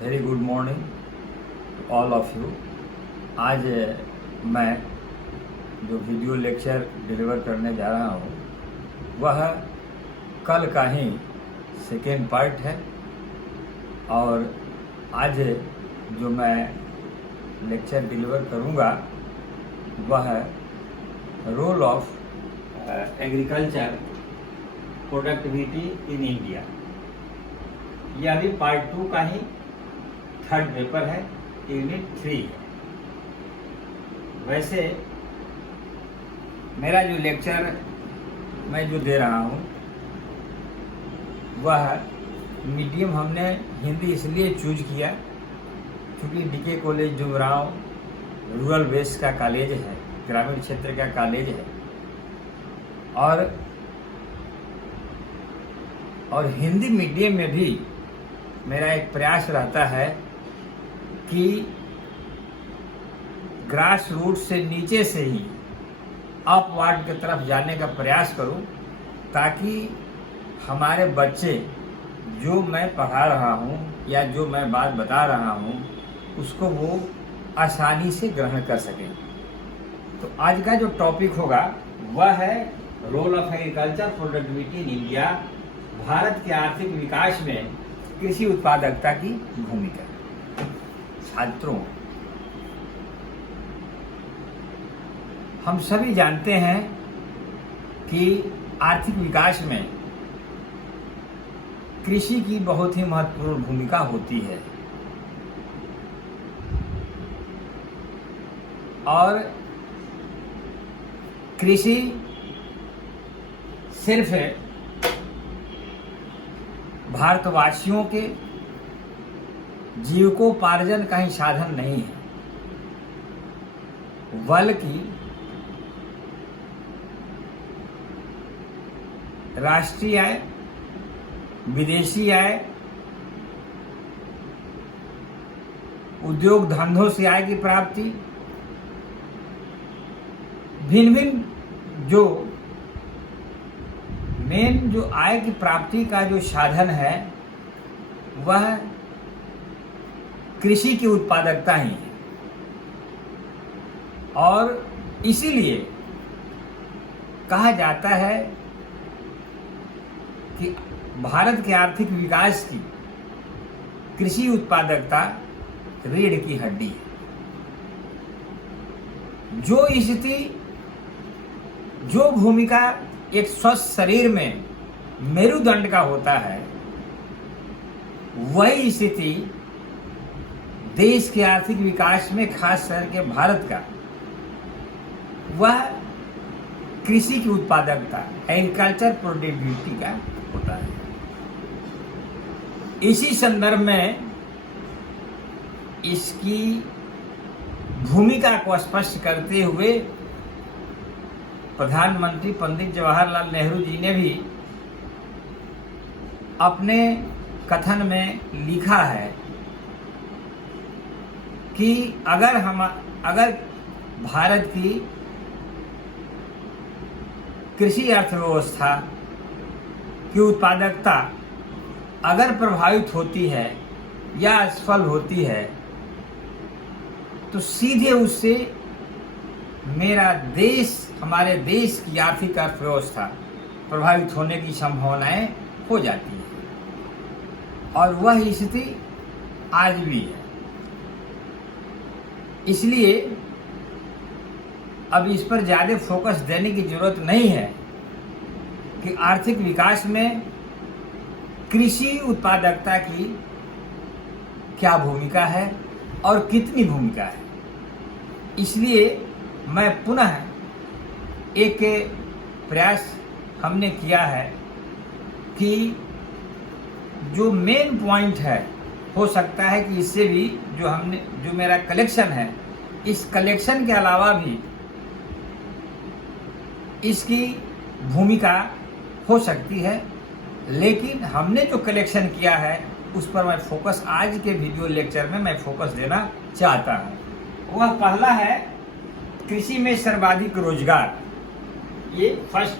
Very good morning to all of you. आज मैं जो वीडियो लेक्चर डिलीवर करने जा रहा हूँ वह कल का ही सेकेंड पार्ट है और आज जो मैं लेक्चर डिलीवर करूँगा वह role of agriculture productivity in India. यह अभी पार्ट 2 का ही थर्ड पेपर है, यूनिट 3 है। वैसे मेरा जो लेक्चर मैं जो दे रहा हूँ वह मीडियम हमने हिंदी इसलिए चूज किया क्योंकि डीके कॉलेज जुमराव रूरल बेस का कॉलेज है, ग्रामीण क्षेत्र का कॉलेज है और हिंदी मीडियम में भी मेरा एक प्रयास रहता है कि ग्रास रूट से नीचे से ही अपवार्ड की तरफ जाने का प्रयास करूं ताकि हमारे बच्चे जो मैं पढ़ा रहा हूं या जो मैं बात बता रहा हूं उसको वो आसानी से ग्रहण कर सकें। तो आज का जो टॉपिक होगा वह है role of agriculture productivity in India, भारत के आर्थिक विकास में कृषि उत्पादकता की भूमिका। छात्रों, हम सभी जानते हैं कि आर्थिक विकास में कृषि की बहुत ही महत्वपूर्ण भूमिका होती है और कृषि सिर्फ भारतवासियों के जीविकोपार्जन का ही साधन नहीं है बल्कि राष्ट्रीय आय, विदेशी आय, उद्योग धंधों से आय की प्राप्ति, भिन्न भिन्न जो मेन जो आय की प्राप्ति का जो साधन है वह कृषि की उत्पादकता ही है और इसीलिए कहा जाता है कि भारत के आर्थिक विकास की कृषि उत्पादकता रीढ़ की हड्डी है। जो स्थिति, जो भूमिका एक स्वस्थ शरीर में मेरुदंड का होता है वही स्थिति देश के आर्थिक विकास में खास करके भारत का वह कृषि की उत्पादकता एग्रीकल्चर प्रोडक्टिविटी का होता है। इसी संदर्भ में इसकी भूमिका को स्पष्ट करते हुए प्रधानमंत्री पंडित जवाहरलाल नेहरू जी ने भी अपने कथन में लिखा है कि अगर भारत की कृषि अर्थव्यवस्था की उत्पादकता अगर प्रभावित होती है या असफल होती है तो सीधे उससे मेरा देश, हमारे देश की आर्थिक अर्थव्यवस्था प्रभावित होने की संभावनाएं हो जाती है और वह स्थिति आज भी है। इसलिए अब इस पर ज्यादा फोकस देने की जरूरत नहीं है कि आर्थिक विकास में कृषि उत्पादकता की क्या भूमिका है और कितनी भूमिका है। इसलिए मैं पुनः एक प्रयास हमने किया है कि जो मेन पॉइंट है हो सकता है कि इससे भी जो मेरा कलेक्शन है इस कलेक्शन के अलावा भी इसकी भूमिका हो सकती है, लेकिन हमने जो कलेक्शन किया है उस पर मैं फोकस आज के वीडियो लेक्चर में मैं फोकस देना चाहता हूं। वह पहला है कृषि में सर्वाधिक रोजगार। ये फर्स्ट,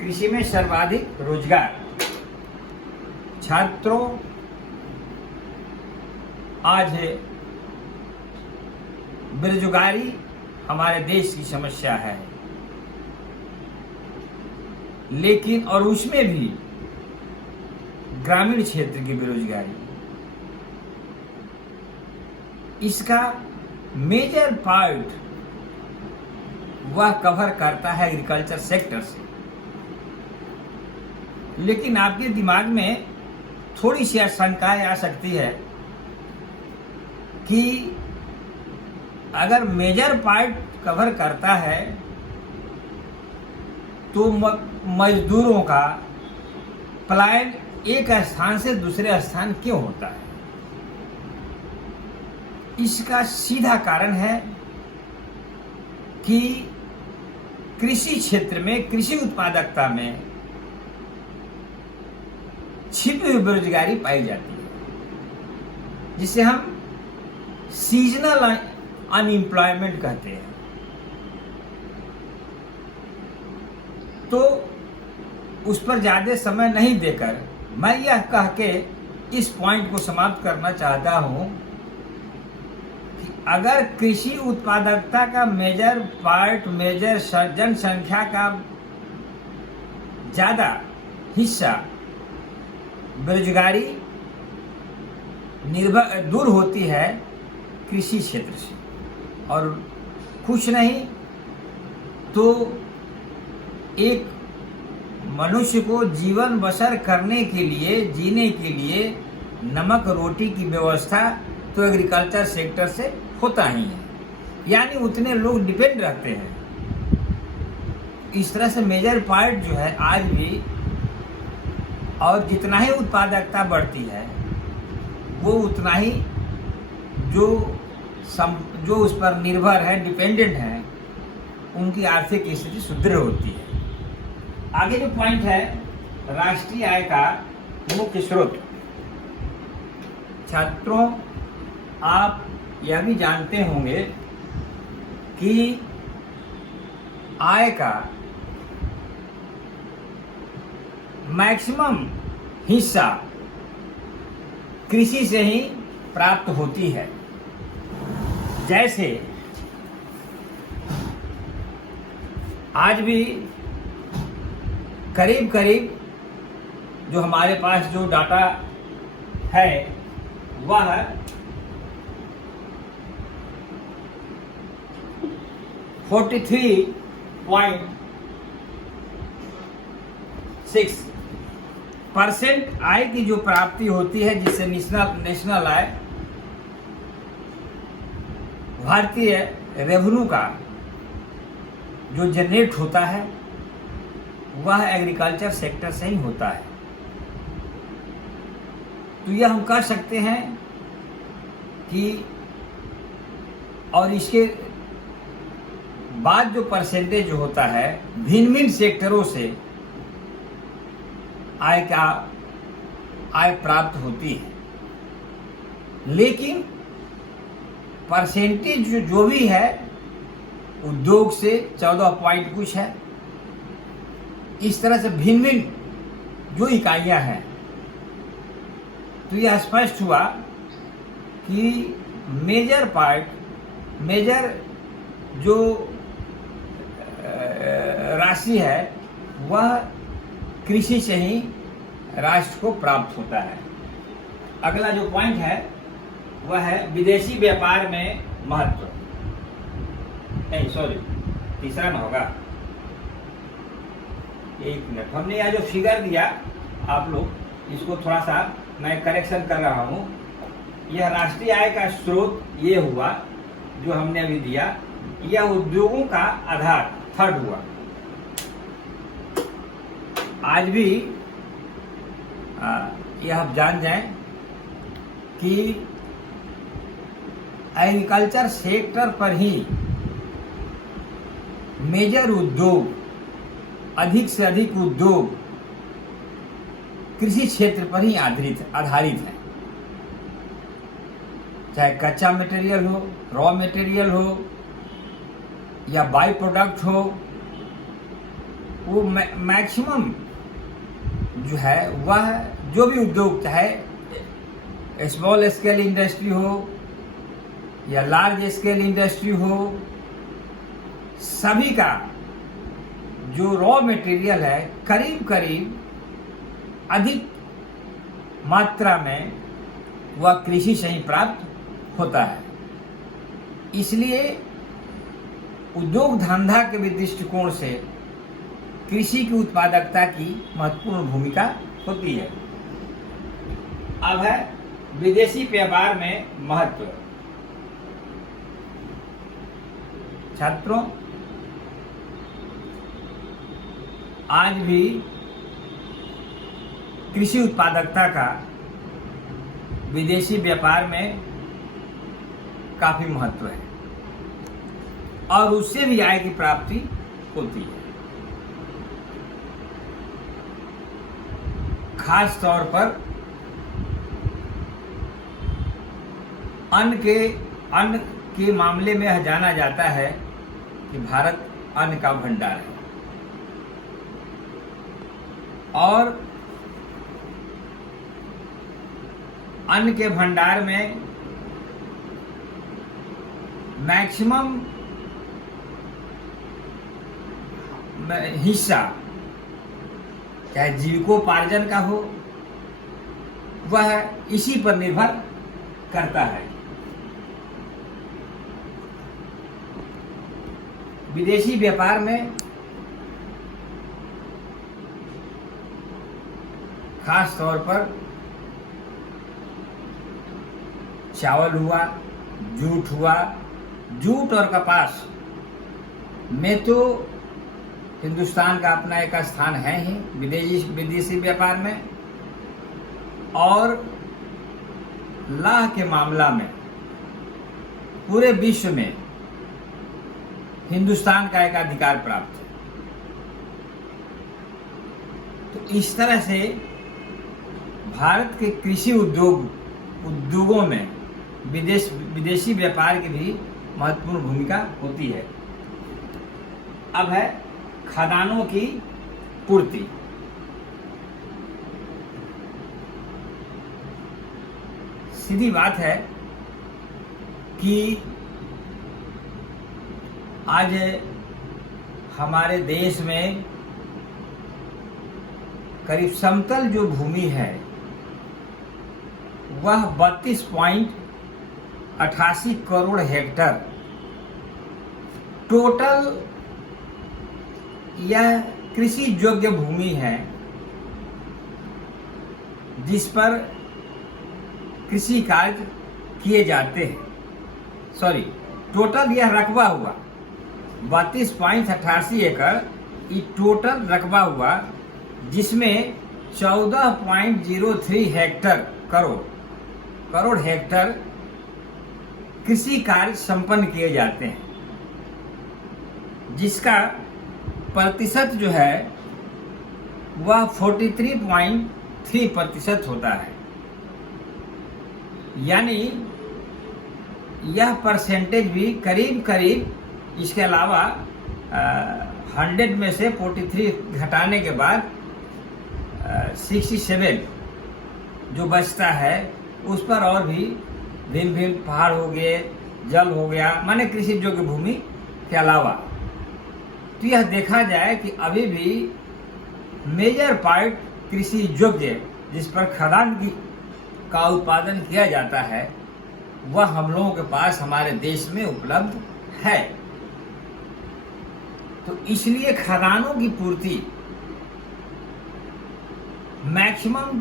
कृषि में सर्वाधिक रोजगार। छात्रों, आज बेरोजगारी हमारे देश की समस्या है, लेकिन और उसमें भी ग्रामीण क्षेत्र की बेरोजगारी, इसका मेजर पार्ट वह कवर करता है एग्रीकल्चर सेक्टर से। लेकिन आपके दिमाग में थोड़ी सी आशंकाएं आ सकती है कि अगर मेजर पार्ट कवर करता है तो मजदूरों का पलायन एक स्थान से दूसरे स्थान क्यों होता है? इसका सीधा कारण है कि कृषि क्षेत्र में, कृषि उत्पादकता में छिपी हुई बेरोजगारी पाई जाती है, जिसे हम सीजनल अनएम्प्लॉयमेंट कहते हैं। तो उस पर ज्यादा समय नहीं देकर मैं यह कह के इस पॉइंट को समाप्त करना चाहता हूं कि अगर कृषि उत्पादकता का मेजर पार्ट, मेजर जनसंख्या का ज्यादा हिस्सा बेरोजगारी दूर होती है कृषि क्षेत्र से, और कुछ नहीं तो एक मनुष्य को जीवन बसर करने के लिए, जीने के लिए नमक रोटी की व्यवस्था तो एग्रीकल्चर सेक्टर से होता ही है, यानी उतने लोग डिपेंड रहते हैं। इस तरह से मेजर पार्ट जो है आज भी, और जितना ही उत्पादकता बढ़ती है वो उतना ही जो उस पर निर्भर है, डिपेंडेंट है, उनकी आर्थिक स्थिति सुदृढ़ होती है। आगे जो पॉइंट है, राष्ट्रीय आय का मुख्य स्रोत। छात्रों, आप यह भी जानते होंगे कि आय का मैक्सिमम हिस्सा कृषि से ही प्राप्त होती है। जैसे आज भी करीब करीब जो हमारे पास जो डाटा है वह 43.6% आय की जो प्राप्ति होती है, जिससे नेशनल आय, भारतीय रेवेन्यू का जो जनरेट होता है वह एग्रीकल्चर सेक्टर से ही होता है। तो यह हम कह सकते हैं कि, और इसके बाद जो परसेंटेज होता है भिन्न भिन्न सेक्टरों से आय प्राप्त होती है, लेकिन परसेंटेज जो भी है उद्योग से 14 पॉइंट कुछ है। इस तरह से भिन्न भिन्न जो इकाइयां हैं, तो यह स्पष्ट हुआ कि मेजर जो राशि है वह कृषि से ही राष्ट्र को प्राप्त होता है। अगला जो पॉइंट है वह है विदेशी व्यापार में महत्व। नहीं, सॉरी, तीसरा ना होगा, एक मिनट। हमने यह जो फिगर दिया, आप लोग इसको थोड़ा सा मैं करेक्शन कर रहा हूं। यह राष्ट्रीय आय का स्रोत ये हुआ जो हमने अभी दिया, यह उद्योगों का आधार थर्ड हुआ। आज भी यह आप जान जाएं कि एग्रीकल्चर सेक्टर पर ही मेजर उद्योग, अधिक से अधिक उद्योग कृषि क्षेत्र पर ही आधारित है। चाहे कच्चा मटेरियल हो, रॉ मटेरियल हो या बाई प्रोडक्ट हो, वो मैक्सिमम जो है वह जो भी उद्योग, चाहे स्मॉल स्केल इंडस्ट्री हो या लार्ज स्केल इंडस्ट्री हो, सभी का जो रॉ मटेरियल है करीब करीब अधिक मात्रा में वह कृषि से ही प्राप्त होता है। इसलिए उद्योग धंधा के दृष्टिकोण से कृषि की उत्पादकता की महत्वपूर्ण भूमिका होती है। अब है विदेशी व्यापार में महत्व। छात्रों, आज भी कृषि उत्पादकता का विदेशी व्यापार में काफी महत्व है और उससे भी आय की प्राप्ति होती है। खास तौर पर अन्न के मामले में यह जाना जाता है कि भारत अन्न का भंडार है और अन्न के भंडार में मैक्सिमम हिस्सा चाहे जीविकोपार्जन का हो वह इसी पर निर्भर करता है। विदेशी व्यापार में खास तौर पर चावल हुआ, जूट और कपास में तो हिंदुस्तान का अपना एक स्थान है ही विदेशी व्यापार में, और लाह के मामला में पूरे विश्व में हिंदुस्तान का एक अधिकार प्राप्त है। तो इस तरह से भारत के कृषि उद्योगों में विदेशी व्यापार की भी महत्वपूर्ण भूमिका होती है। अब है खदानों की पूर्ति। सीधी बात है कि आज हमारे देश में करीब समतल जो भूमि है वह 32.88 करोड़ हेक्टर टोटल यह कृषि योग्य भूमि है जिस पर कृषि कार्य किए जाते हैं। टोटल यह रकबा हुआ 32.88 एकड़, ये टोटल रकबा हुआ जिसमें 14.03 हेक्टर करोड़ हेक्टर कृषि कार्य संपन्न किए जाते हैं, जिसका प्रतिशत जो है वह 43.3% होता है। यानी यह परसेंटेज भी करीब इसके अलावा 100 में से 43 घटाने के बाद 67 जो बचता है उस पर और भी भिन्न पहाड़ हो गए, जल हो गया, माने कृषि योग्य भूमि के अलावा। तो यह देखा जाए कि अभी भी मेजर पार्ट कृषि योग्य जिस पर खदान का उत्पादन किया जाता है वह हम लोगों के पास हमारे देश में उपलब्ध है। तो इसलिए खदानों की पूर्ति मैक्सिमम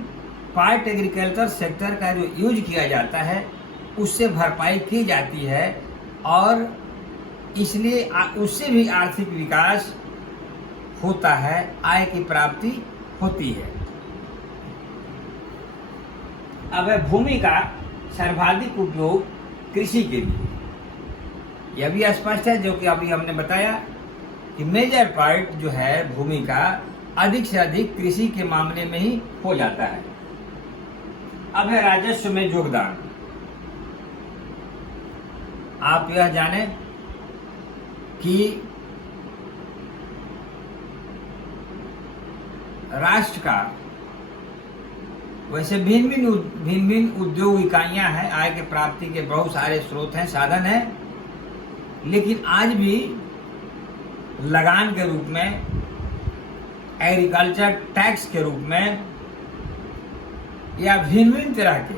पार्ट एग्रीकल्चर सेक्टर का जो यूज किया जाता है उससे भरपाई की जाती है और इसलिए उससे भी आर्थिक विकास होता है, आय की प्राप्ति होती है। अब भूमि का सर्वाधिक उपयोग कृषि के लिए, यह भी स्पष्ट है जो कि अभी हमने बताया कि मेजर पार्ट जो है भूमि का अधिक से अधिक कृषि के मामले में ही हो जाता है। अब है राजस्व में योगदान। आप यह जाने कि राष्ट्र का वैसे भिन्न भिन्न उद्योग इकाइयां हैं, आय के प्राप्ति के बहुत सारे स्रोत हैं, साधन हैं, लेकिन आज भी लगान के रूप में, एग्रीकल्चर टैक्स के रूप में या भिन्न भिन्न तरह के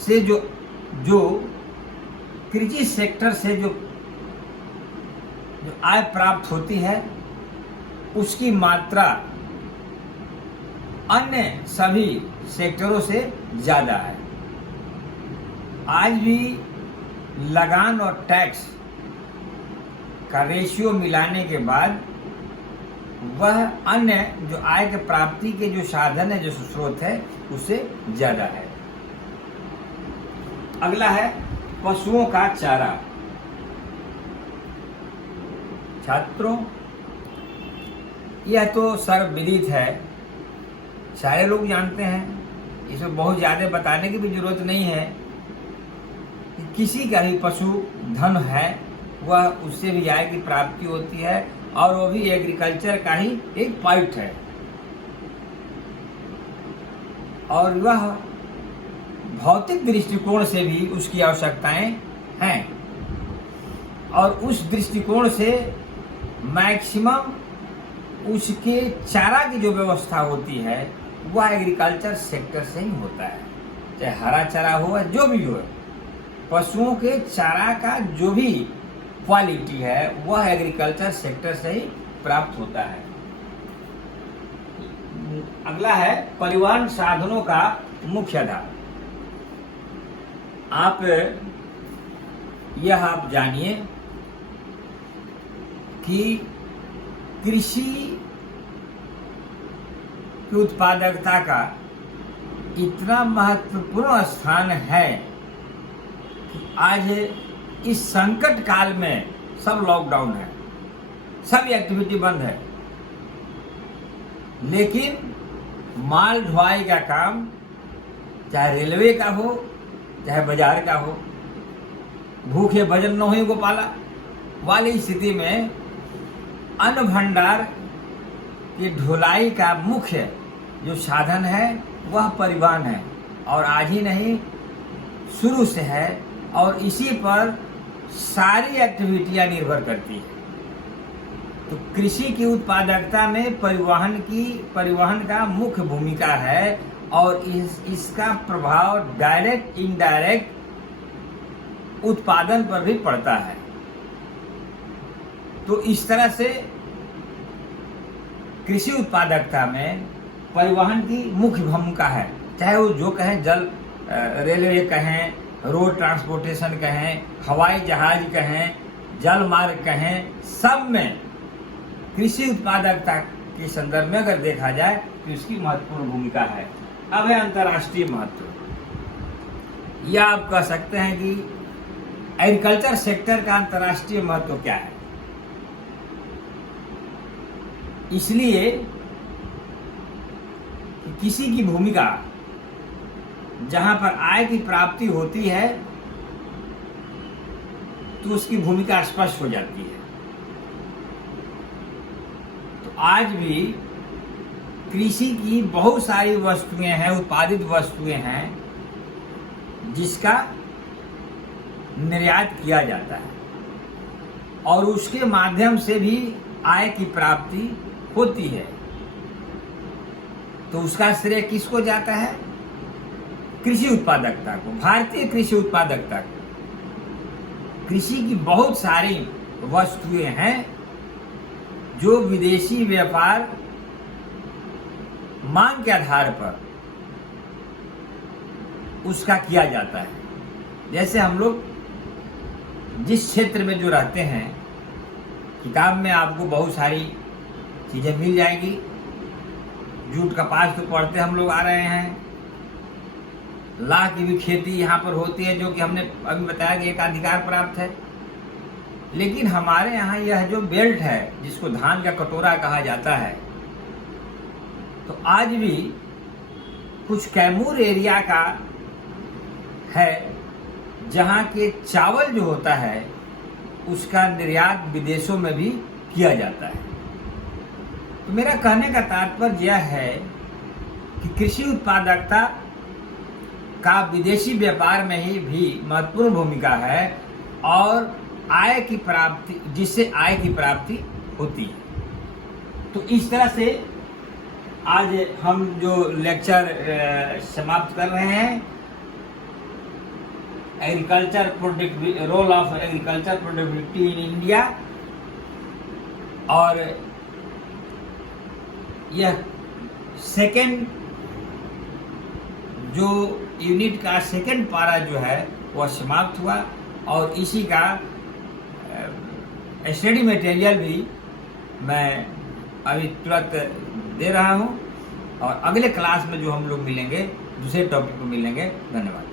से जो कृषि सेक्टर से जो आय प्राप्त होती है उसकी मात्रा अन्य सभी सेक्टरों से ज्यादा है। आज भी लगान और टैक्स का रेशियो मिलाने के बाद वह अन्य जो आय के प्राप्ति के जो साधन है, जो स्रोत है, उससे ज्यादा है। अगला है पशुओं का चारा। छात्रों, यह तो सर्वविदित है, सारे लोग जानते हैं, इसमें बहुत ज्यादा बताने की भी जरूरत नहीं है कि किसी का भी पशु धन है, वह उससे भी आय की प्राप्ति होती है, और वो भी एग्रीकल्चर का ही एक पार्ट है, और वह भौतिक दृष्टिकोण से भी उसकी आवश्यकताएं हैं, और उस दृष्टिकोण से मैक्सिमम उसके चारा की जो व्यवस्था होती है वह एग्रीकल्चर सेक्टर से ही होता है, चाहे हरा चारा हो या जो भी हो। पशुओं के चारा का जो भी क्वालिटी है वह एग्रीकल्चर सेक्टर से ही प्राप्त होता है। अगला है परिवहन साधनों का मुख्य आधार। आप जानिए कि कृषि की उत्पादकता का इतना महत्वपूर्ण स्थान है कि आज इस संकट काल में सब लॉकडाउन है, सब एक्टिविटी बंद है, लेकिन माल ढुलाई का काम चाहे रेलवे का हो चाहे बाजार का हो, भूखे भजन न हो गोपाला वाली स्थिति में अन्न भंडार की ढुलाई का मुख्य जो साधन है वह परिवहन है, और आज ही नहीं शुरू से है, और इसी पर सारी एक्टिविटियां निर्भर करती है। तो कृषि की उत्पादकता में परिवहन का मुख्य भूमिका है, और इसका प्रभाव डायरेक्ट इनडायरेक्ट उत्पादन पर भी पड़ता है। तो इस तरह से कृषि उत्पादकता में परिवहन की मुख्य भूमिका है, चाहे वो जो कहें, जल रेलवे कहें, रोड ट्रांसपोर्टेशन कहें, हवाई जहाज कहें, जल मार्ग कहें, सब में कृषि उत्पादकता के संदर्भ में अगर देखा जाए तो इसकी महत्वपूर्ण भूमिका है। अब है अंतर्राष्ट्रीय महत्व। यह आप कह सकते हैं कि एग्रीकल्चर सेक्टर का अंतर्राष्ट्रीय महत्व क्या है। इसलिए किसी की भूमिका जहां पर आय की प्राप्ति होती है तो उसकी भूमिका स्पष्ट हो जाती है। तो आज भी कृषि की बहुत सारी वस्तुएं हैं, उत्पादित वस्तुएं हैं, जिसका निर्यात किया जाता है, और उसके माध्यम से भी आय की प्राप्ति होती है। तो उसका श्रेय किसको जाता है? कृषि उत्पादकता को, भारतीय कृषि उत्पादकता को। कृषि की बहुत सारी वस्तुएं हैं जो विदेशी व्यापार मांग के आधार पर उसका किया जाता है। जैसे हम लोग जिस क्षेत्र में जो रहते हैं, किताब में आपको बहुत सारी चीजें मिल जाएगी। जूट कपास तो पढ़ते हम लोग आ रहे हैं, लाह की भी खेती यहाँ पर होती है, जो कि हमने अभी बताया कि एक अधिकार प्राप्त है। लेकिन हमारे यहाँ यह जो बेल्ट है, जिसको धान का कटोरा कहा जाता है, तो आज भी कुछ कैमूर एरिया का है जहाँ के चावल जो होता है उसका निर्यात विदेशों में भी किया जाता है। तो मेरा कहने का तात्पर्य यह है कि कृषि उत्पादकता का विदेशी व्यापार में ही भी महत्वपूर्ण भूमिका है और आय की प्राप्ति, जिससे आय की प्राप्ति होती है। तो इस तरह से आज हम जो लेक्चर समाप्त कर रहे हैं, agriculture role of agriculture productivity in India, और यह सेकेंड जो यूनिट का सेकेंड पारा जो है वह समाप्त हुआ, और इसी का स्टडी मटेरियल भी मैं अभी तुरंत दे रहा हूँ, और अगले क्लास में जो हम लोग मिलेंगे दूसरे टॉपिक पर मिलेंगे। धन्यवाद।